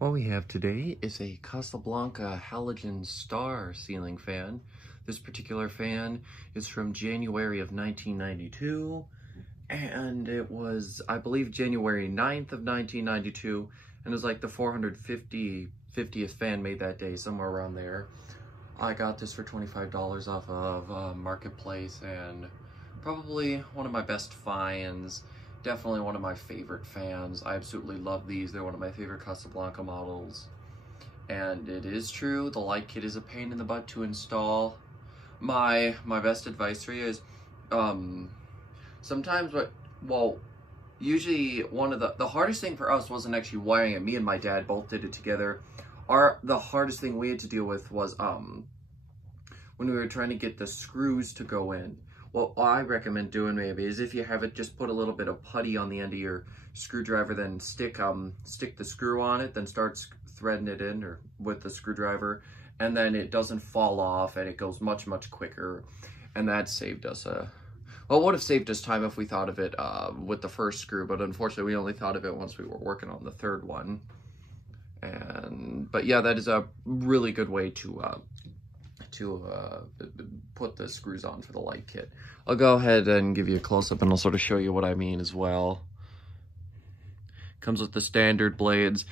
What we have today is a Casablanca Halogen Star ceiling fan. This particular fan is from January of 1992, and it was, I believe, January 9th of 1992, and it was like the 450th fan made that day, somewhere around there. I got this for $25 off of Marketplace, and probably one of my best finds. Definitely one of my favorite fans. I absolutely love these. They're one of my favorite Casablanca models. And it is true, the light kit is a pain in the butt to install. My best advice for you is, sometimes usually one of the hardest thing for us wasn't actually wiring it. Me and my dad both did it together. The hardest thing we had to deal with was when we were trying to get the screws to go in. What I recommend doing maybe is, if you have it, just put a little bit of putty on the end of your screwdriver, then stick the screw on it, then start threading it in or with the screwdriver, and then it doesn't fall off and it goes much quicker. And that saved us well, it would have saved us time if we thought of it with the first screw, but unfortunately we only thought of it once we were working on the third one. But yeah, that is a really good way to put the screws on for the light kit. I'll go ahead and give you a close-up and I'll sort of show you what I mean as well. Comes with the standard blades.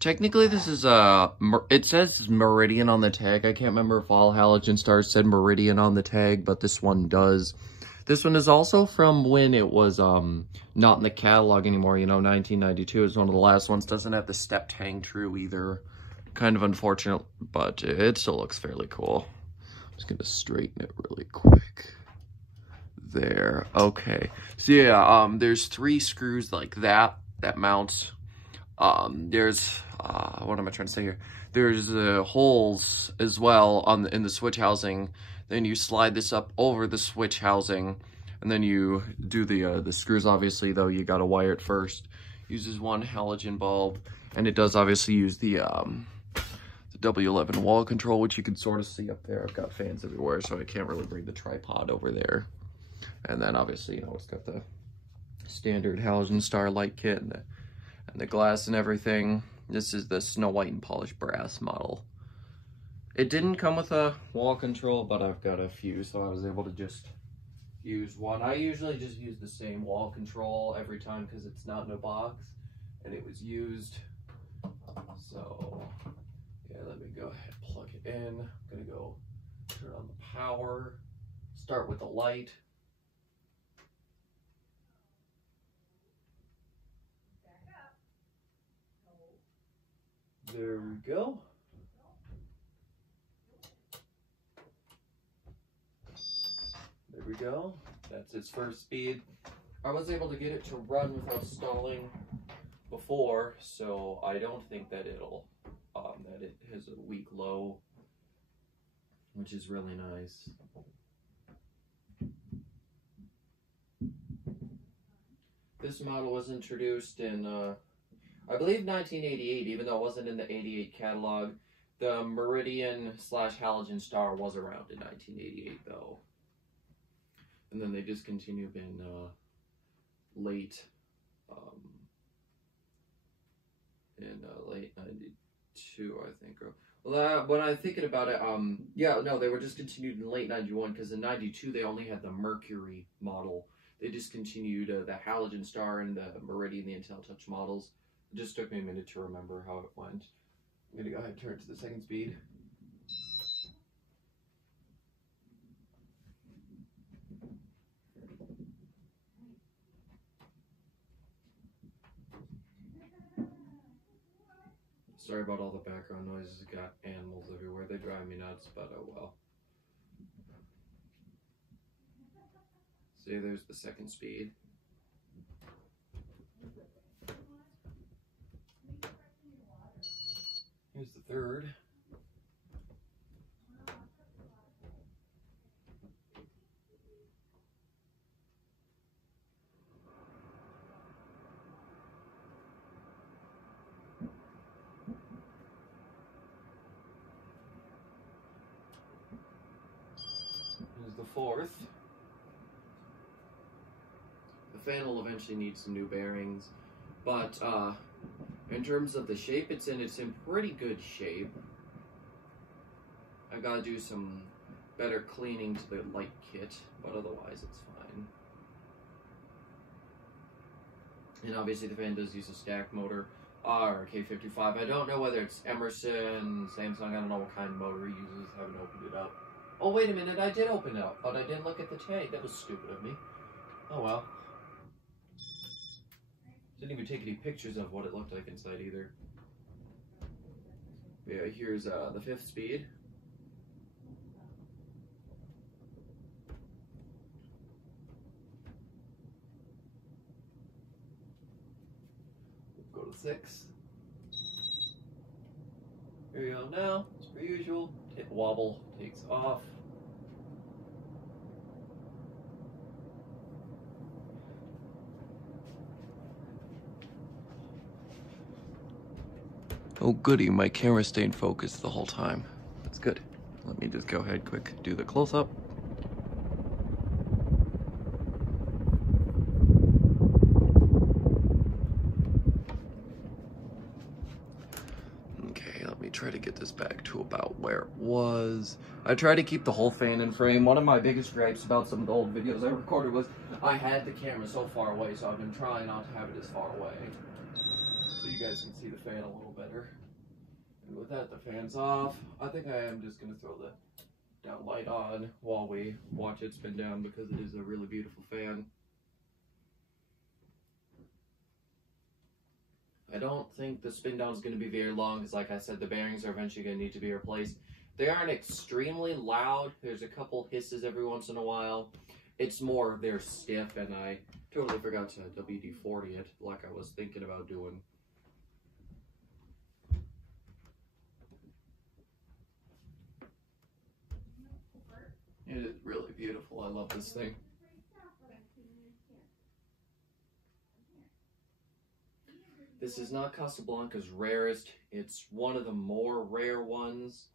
Technically this is it says Meridian on the tag. I can't remember if all Halogen Stars said Meridian on the tag, but this one does. This one is also from when it was not in the catalog anymore, you know, 1992 is one of the last ones. Doesn't have the stepped hang true either. Kind of unfortunate, but it still looks fairly cool. I'm just gonna straighten it really quick. There, okay. So yeah, there's 3 screws like that mounts. There's, what am I trying to say here? There's holes as well in the switch housing. Then you slide this up over the switch housing, and then you do the screws. Obviously, though, you gotta wire it first. Uses 1 halogen bulb, and it does obviously use the W11 wall control, which you can sort of see up there. I've got fans everywhere, so I can't really bring the tripod over there. And then obviously, you know, it's got the standard Halogen Star light kit and the glass and everything. This is the Snow White and Polished Brass model. It didn't come with a wall control, but I've got a few, so I was able to just use one. I usually just use the same wall control every time because it's not in a box, and it was used. So yeah, let me go ahead and plug it in. I'm gonna go turn on the power, start with the light. There we go. There we go. That's its first speed. I was able to get it to run without stalling before, so I don't think that that it has a weak low, which is really nice. This model was introduced in, I believe 1988, even though it wasn't in the 88 catalog. The Meridian / Halogen Star was around in 1988 though. And then they discontinued in late 92, I think. Well, when I'm thinking about it, yeah, no, they were discontinued in late 91, because in 92 they only had the Mercury model. They discontinued the Halogen Star and the Meridian, the IntelliTouch models. It just took me a minute to remember how it went. I'm gonna go ahead and turn it to the second speed. Sorry about all the background noises. Got animals everywhere. They drive me nuts, but oh well. See, there's the second speed. Here's the third. Here's the fourth. The fan will eventually need some new bearings, but in In terms of the shape it's in pretty good shape. I gotta do some better cleaning to the light kit, but otherwise it's fine. And obviously the fan does use a stack motor, RK55. I don't know whether it's Emerson, Samsung, I don't know what kind of motor he uses, I haven't opened it up. Oh, wait a minute, I did open it up, but I didn't look at the tank. That was stupid of me. Oh well. Didn't even take any pictures of what it looked like inside either. Yeah, here's the 5th speed. Go to 6. Here we go now, as per usual. Hit wobble, takes off. Oh goody, my camera stayed focused the whole time. That's good. Let me just go ahead quick, do the close-up. Okay, let me try to get this back to about where it was. I try to keep the whole fan in frame. One of my biggest gripes about some of the old videos I recorded was I had the camera so far away, so I've been trying not to have it as far away, so you guys can see the fan a little better. And with that, the fan's off. I think I am just going to throw the down light on while we watch it spin down because it is a really beautiful fan. I don't think the spin down is going to be very long because, like I said, the bearings are eventually going to need to be replaced. They aren't extremely loud. There's a couple hisses every once in a while. It's more they're stiff, and I totally forgot to WD-40 it like I was thinking about doing. It is really beautiful. I love this thing. This is not Casablanca's rarest. It's one of the more rare ones,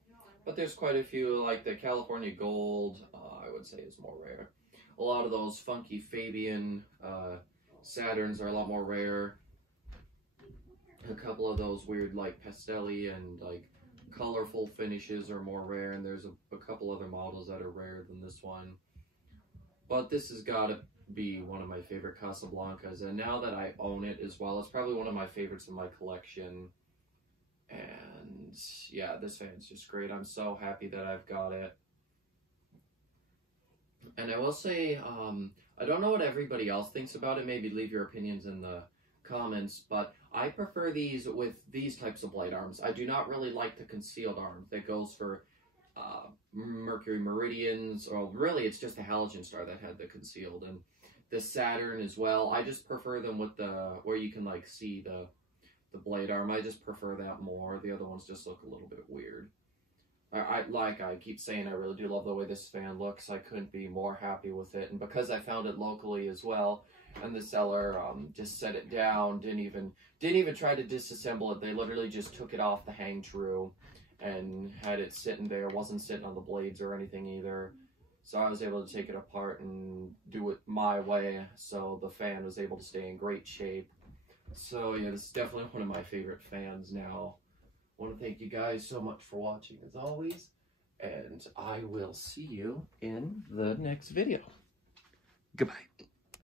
but there's quite a few, like the California Gold, I would say is more rare. A lot of those funky Fabian Saturns are a lot more rare. A couple of those weird like pastelly and like colorful finishes are more rare, and there's a couple other models that are rarer than this one. But this has got to be one of my favorite Casablancas, and now that I own it as well, it's probably one of my favorites in my collection. And yeah, this fan's just great. I'm so happy that I've got it. And I will say, I don't know what everybody else thinks about it. Maybe leave your opinions in the comments, but I prefer these with these types of blade arms. I do not really like the concealed arm that goes for Mercury Meridians, or really it's just the Halogen Star that had the concealed, and the Saturn as well. I just prefer them with the where you can like see the blade arm. I just prefer that more. The other ones just look a little bit weird. I keep saying, I really do love the way this fan looks. I couldn't be more happy with it, and because I found it locally as well, and the seller just set it down, didn't even try to disassemble it. They literally just took it off the hang true and had it sitting there. Wasn't sitting on the blades or anything either. So I was able to take it apart and do it my way, so the fan was able to stay in great shape. So yeah, this is definitely one of my favorite fans now. I want to thank you guys so much for watching as always, and I will see you in the next video. Goodbye.